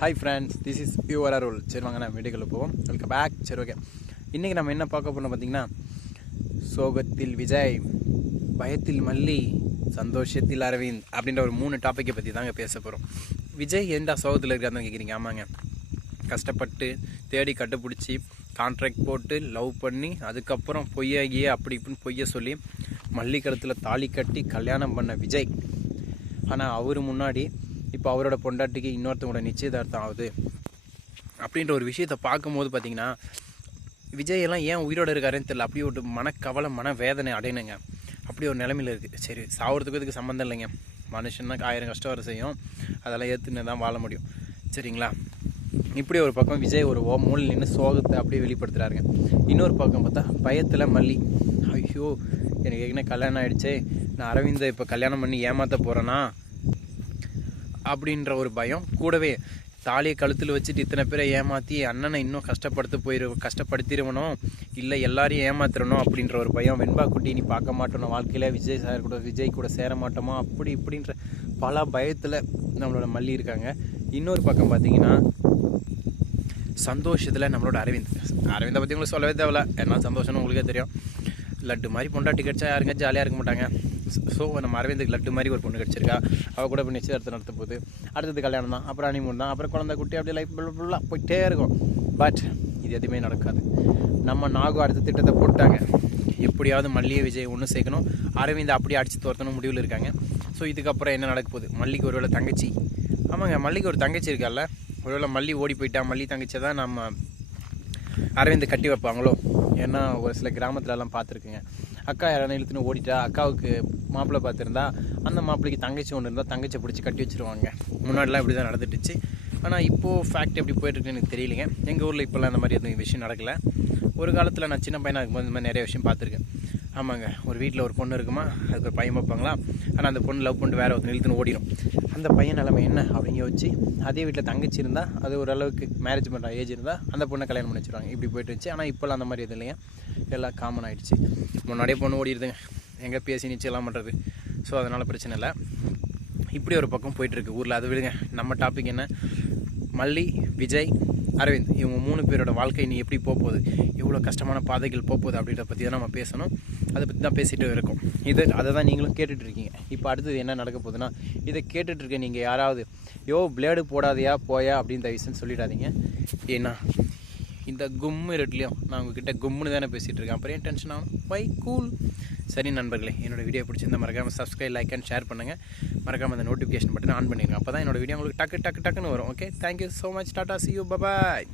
Hi friends this is pure Arul சரி வாங்க நான் வீடுகளில் போவோம். வெல்கம் பேக் சரி ஓகே இன்றைக்கி நம்ம என்ன பார்க்க போகிறோம் பார்த்தீங்கன்னா சோகத்தில் விஜய் பயத்தில் மல்லி சந்தோஷத்தில் அரவிந்த் அப்படின்ற ஒரு மூணு டாப்பிக்கை பற்றி தாங்க பேச போகிறோம் விஜய் எந்த சோகத்தில் இருக்கிறான்னு கேட்குறீங்க ஆமாங்க. கஷ்டப்பட்டு தேடி கண்டுபிடிச்சி கான்ட்ராக்ட் போட்டு லவ் பண்ணி அதுக்கப்புறம் பொய்யாகியே அப்படி இப்படின்னு பொய்ய சொல்லி மல்லிகடத்தில் தாலி கட்டி கல்யாணம் பண்ண விஜய். ஆனால் அவர் முன்னாடி இப்போ அவரோட பொண்டாட்டிக்கு இன்னொருத்தவங்களோட நிச்சயதார்த்தம் ஆகுது. அப்படின்ற ஒரு விஷயத்தை பார்க்கும்போது பார்த்தீங்கன்னா விஜய் எல்லாம் ஏன் உயிரோடு இருக்காருன்னு தெரியல. அப்படி ஒரு மனக்கவலை மன வேதனை அடையணுங்க. அப்படி ஒரு நிலமையில இருக்குது சரி சாவறதுக்கு இதுக்கு சம்மந்தம் இல்லைங்க. மனுஷன்னா ஆயிரம் கஷ்டம் வர செய்யும். அதெல்லாம் ஏற்றுன்னு தான் வாழ முடியும். சரிங்களா? இப்படி ஒரு பக்கம் விஜய் ஒரு ஓ மூலில் நின்று சோகத்தை அப்படியே வெளிப்படுத்துகிறாருங்க இன்னொரு பக்கம் பார்த்தா பயத்தில் மல்லி. ஐயோ எனக்கு ஏற்கனவே கல்யாணம் ஆகிடுச்சே நான் அரவிந்தை இப்போ கல்யாணம் பண்ணி ஏமாற்ற போகிறேன்னா அப்படின்ற ஒரு பயம். கூடவே தாலியை கழுத்தில் வச்சுட்டு இத்தனை பேரை ஏமாற்றி அண்ணனை இன்னும் கஷ்டப்படுத்த போயிரு கஷ்டப்படுத்திடுவனும் இல்லை எல்லாரையும் ஏமாத்துறணும் அப்படின்ற ஒரு பயம். வெண்பா குட்டி நீ பார்க்க மாட்டோம் வாழ்க்கையில் விஜய் சார் கூட விஜய் கூட சேர மாட்டோமா? அப்படி இப்படின்ற பல பயத்தில் நம்மளோட மல்லி இருக்காங்க. இன்னொரு பக்கம் பார்த்தீங்கன்னா சந்தோஷத்தில் நம்மளோட அரவிந்த். அரவிந்தை பற்றி உங்களுக்கு சொல்லவே தேவையில்ல. என்ன சந்தோஷம்னு உங்களுக்கே தெரியும். லட்டு மாதிரி பொண்டாட்டி கிடச்சா யாருங்க ஜாலியாக இருக்க மாட்டாங்க. ஸோ நம்ம அரவிந்துக்கு லட்டு மாதிரி ஒரு பொண்ணு கிடச்சிருக்கா. அவள் கூட இப்போ நிச்சயதார்த்தம் நடத்த போகுது. அடுத்தது கல்யாணம் தான் அப்புறம் அனிமூன் தான். அப்புறம் குழந்தை குட்டி அப்படியே லைஃப் ஃபுல்லாக போயிட்டே இருக்கும். பட் இது எதுவுமே நடக்காது. நம்ம நாகு அடுத்த திட்டத்தை போட்டாங்க. எப்படியாவது மல்லிகை விஜய் ஒன்று சேர்க்கணும். அரவிந்த் அப்படியே அடித்து துரத்தணும் முடிவில் இருக்காங்க. ஸோ இதுக்கப்புறம் என்ன நடக்க போகுது? மல்லிக்கு ஒருவேளை தங்கச்சி. ஆமாங்க மல்லிக்கு ஒரு தங்கச்சி இருக்கால ஒருவேளை மல்லி ஓடி போயிட்டா மல்லி தங்கச்சியை தான் நம்ம அரவிந்த் கட்டி வைப்பாங்களோ? ஏன்னா ஒரு சில கிராமத்துலலாம் பார்த்துருக்குங்க. அக்கா யாரான இழுத்துன்னு ஓடிட்டா அக்காவுக்கு மாப்பிள்ளை பார்த்துருந்தா அந்த மாப்பிள்ளைக்கு தங்கச்சி ஒன்று இருந்தால் தங்கச்சியை பிடிச்சி கட்டி வச்சிருவாங்க. முன்னாடிலாம் இப்படி தான் நடந்துட்டுச்சு. ஆனால் இப்போது ஃபேக்ட் எப்படி போயிட்டுருக்குன்னு எனக்கு தெரியலைங்க. எங்கள் ஊரில் இப்போல்லாம் அந்த மாதிரி எதுவும் விஷயம் நடக்கலை. ஒரு காலத்தில் நான் சின்ன பையனாக இருக்கும்போது இந்த மாதிரி நிறைய விஷயம் பார்த்துருக்கேன். ஆமாங்க ஒரு வீட்டில் ஒரு பொண்ணு இருக்குமா அதுக்கு ஒரு பையன் பார்ப்பாங்களா? ஆனால் அந்த பொண்ணு லவ் பண்ணிட்டு வேற ஒருத்தர் இழுத்துன்னு ஓடிடும். அந்த பையன் நிலமை என்ன அப்படிங்க வச்சு அதே வீட்டில் தங்கச்சி இருந்தால் அது ஓரளவுக்கு மேரேஜ் பண்ணுற ஏஜ் இருந்தால் அந்த பொண்ணை கல்யாணம் பண்ணி வச்சிருவாங்க. இப்படி போயிட்டு இருந்துச்சு. ஆனால் இப்போல்லாம் அந்த மாதிரி இது இல்லையா எல்லாம் காமன் ஆகிடுச்சு முன்னாடியே பொண்ணு ஓடிடுதுங்க. எங்கே பேசி நிச்சயம்லாம் பண்ணுறது ஸோ அதனால் பிரச்சனை இல்லை. இப்படி ஒரு பக்கம் போயிட்டுருக்கு ஊரில் அதை விடுங்க. நம்ம டாபிக் என்ன? மல்லி விஜய் அரவிந்த் இவங்க மூணு பேரோட வாழ்க்கை நீ எப்படி போகுது? எவ்வளோ கஷ்டமான பாதைகள் போகுது அப்படின்றத பற்றி தான் நம்ம பேசணும். அதை பற்றி தான் பேசிகிட்டு இருக்கோம். இது அதை தான் நீங்களும் கேட்டுட்டு இருக்கீங்க. இப்போ அடுத்தது என்ன நடக்க போகுதுன்னா இதை கேட்டுட்ருக்க நீங்கள் யாராவது யோ பிளேடு போடாதையா போயா? அப்படின்னு தயவுசெய்து சொல்லிடாதீங்க. ஏன்னா இந்த கும்மு ரெட்லையும் நான் உங்ககிட்ட கும்முன்னு தானே பேசிகிட்டு இருக்கேன். அப்புறம் ஏன் டென்ஷன் ஆகும் வை கூல் சரி நண்பர்களே என்னோட வீடியோ பிடிச்சிருந்தா மறக்காமல் சப்ஸ்கிரைப் லைக் அண்ட் ஷேர் பண்ணுங்கள் மறக்காமல் அந்த நோட்டிஃபிகேஷன் பட்டன் ஆன் பண்ணிடுங்க. அப்போ தான் என்னோட வீடியோ உங்களுக்கு டக்கு டக்கு டக்குன்னு வரும். Okay thank you so much tata see you bye bye